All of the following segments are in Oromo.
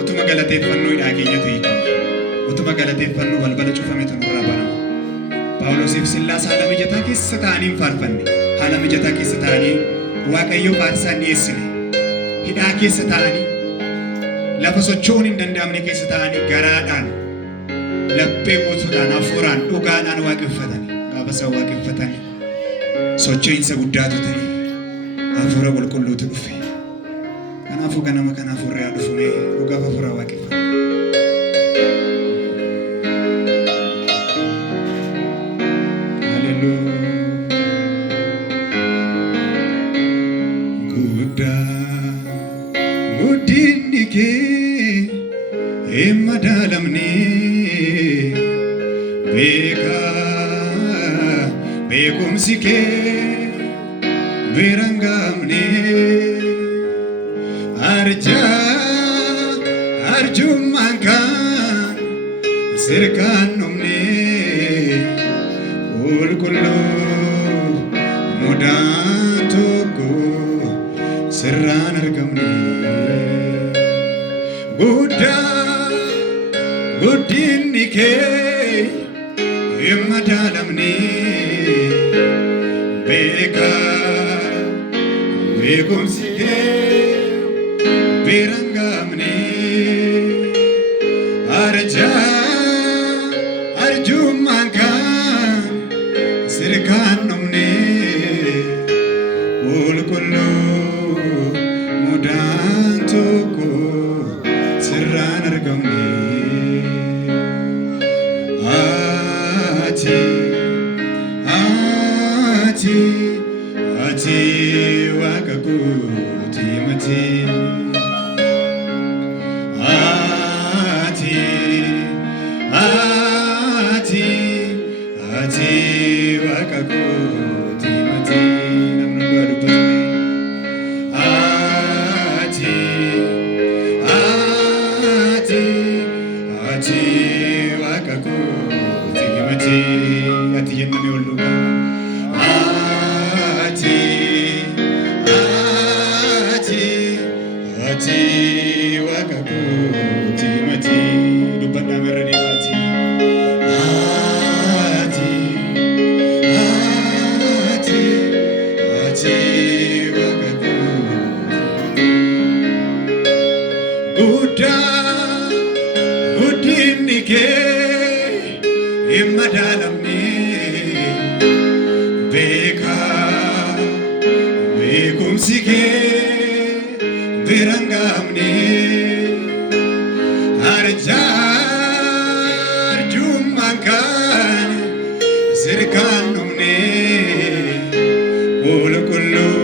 utuma galateeffannoo hidhaa keenyatu hiikama. Utuma galateeffannoo balbala cufametu nurraa banama. Phaawulosiif Sillaas haala mijataa keessa ta'anii hin faarfanne. Haala mijataa keessa ta'anii Waaqayyoo faarsaa dhiyeessine. Hidhaa keessa ta'anii lafa socho'uun hin danda'amne keessa ta'anii garaadhaan laphee guutuudhaan hafuuraan dhugaadhaan waaqeffatanii gaafa isaan waaqeffatanii socho'iinsa guddaatu ta'e hafuura qulqulluutu dhufe. Kanaafuu ganama kana hafuurri haa dhufume dhugaaf hafuura waaqeffatu. Guddinni kee hin madaalamne beekumsi kee bira hin gahamne arjummaan kan sirkaan dhumne qulqulluu mudaan tokko sirraan argamne. Guddinni kee hin madaalamne beekumsi kee bira hin gahamne arjummaan kan sirkaan dhumne qulqulluu mudaan tokko sirraan argamne. Ati Waaqa guutii mati. Ati Waaqa guutii mati. Namni dhugaa dubbatume. Ati Waaqa guutii mati. Ati jennaan ol dhugaa. Ati Waaqa guutii mati. Dubbadhaa merra deemaati. Ati Waaqa guddinni kee hin madaalamne beekumsi kee bira hin gahamne arjummaan kan sirkaan dhumne qulqulluu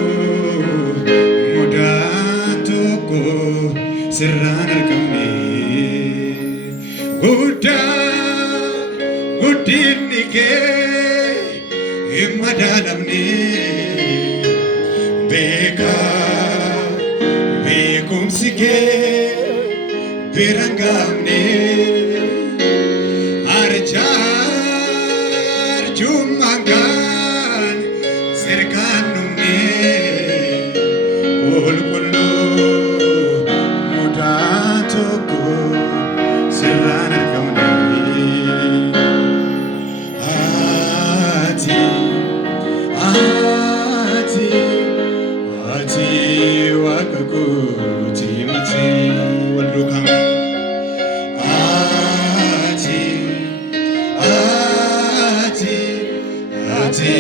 mudaan tokko sirraan argamne. Guddinni kee hin madaalamne beekumsi kee bira hin gahamne arjummaan kan sirkaan dhumne qulqulluu mudaan tokko sirraan argamne. Ati Waaqa guutii mati. Wal duukaa ati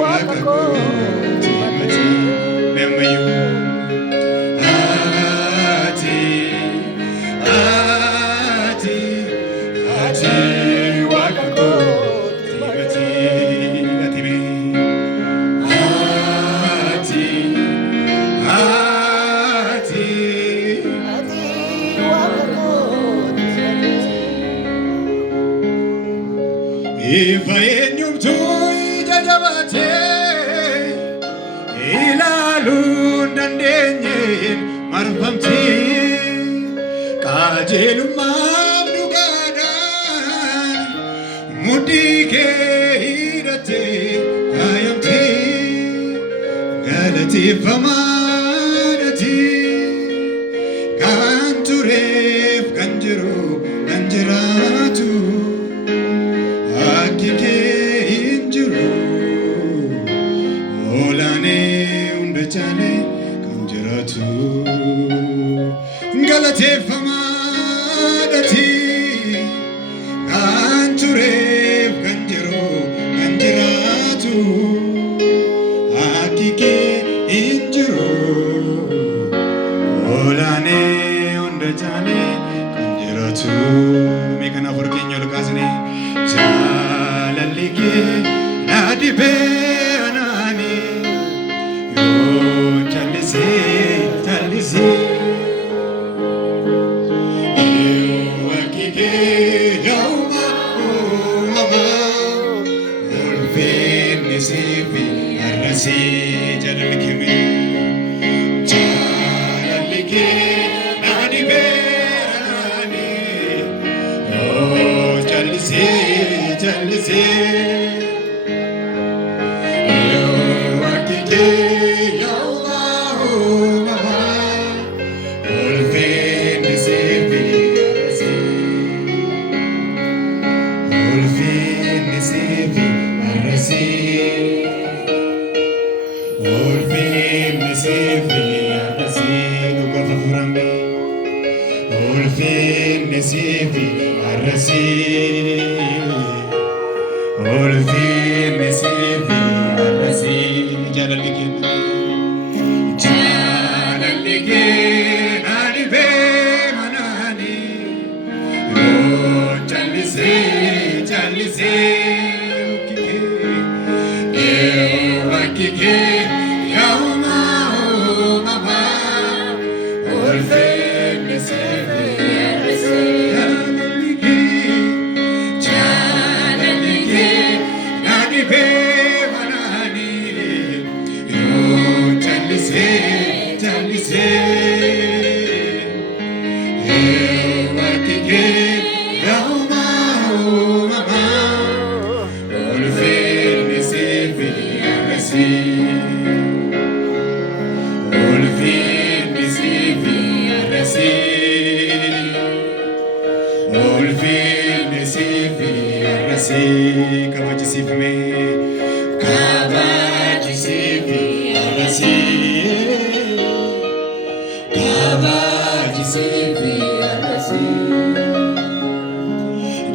Waaqa guutii mati. Meemmayyuu ati Waaqa guutii mati. Ifa eenyumtuu ija jabaatee ilaaluu hin dandeenyeen marfamtee qajeelummaaf dhugaadhaan mudhii kee hidhattee faayamtee galateeffamaadhatii. tureef kan jiru kan jiraatu akki kee hin jiru olaanee hunda caalee kan jiraatu galateeffamaadhati kan tureef kan jiru kan jiraatu akki kee hin jiru olaanee hunda caalee kan jiraatu. Mee kanaaf warqeenya ol kaasnee jaalalli kee na dhibee anaani yoo jallisee jallisee wakki kee yaa'uma uumamaa ulfinni siifi arrasee jaalalli kee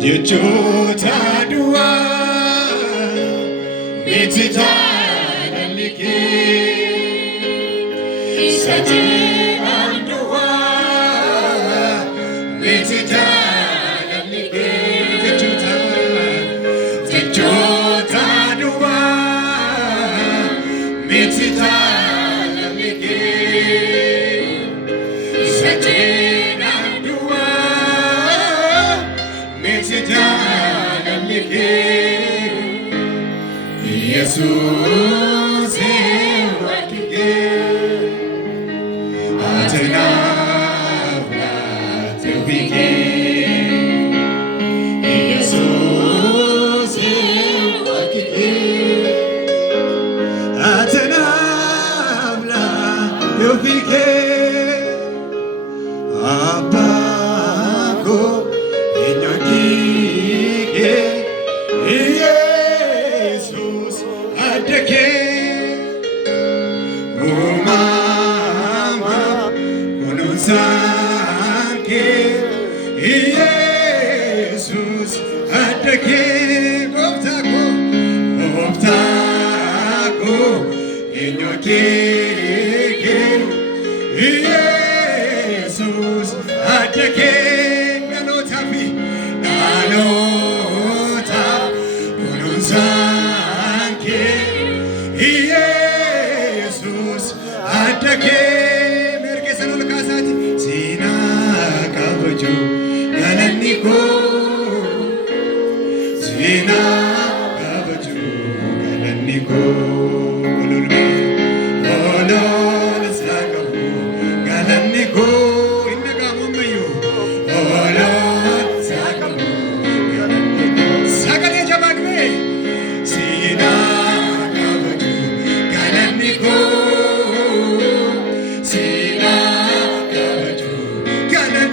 jechoota du'aa miti jaalalli kee sajiidhaan du'aa miti jaalalli kee jechoota du'aa miti jaalalli kee sajiidhaan du'aa miti jaalalli kee Yesuus wakki kee ati naaf laate ofii kee Yesuus wakki kee ati naaf laate ofii kee abbaa koo eenyuutii kee Yesuus adda kee uumama kunuunsaan kee Yesuus adda kee gooftaa koo eenyuutii kee Yesuus adda kee dhalootaaf kunuunsaan kee Yesuus adda kee merge san ol kaasaati siinaa kabaju galanni koo siinaa kabaju galanni koo ololme olol saagabu galanni koo inni gaamammayyu olol saagabu galanni koo sagalee jabaadhume siinaa kabaju galanni koo siinaa kabaju galanni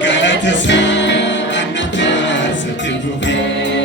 Galata sa anapasa tibuhe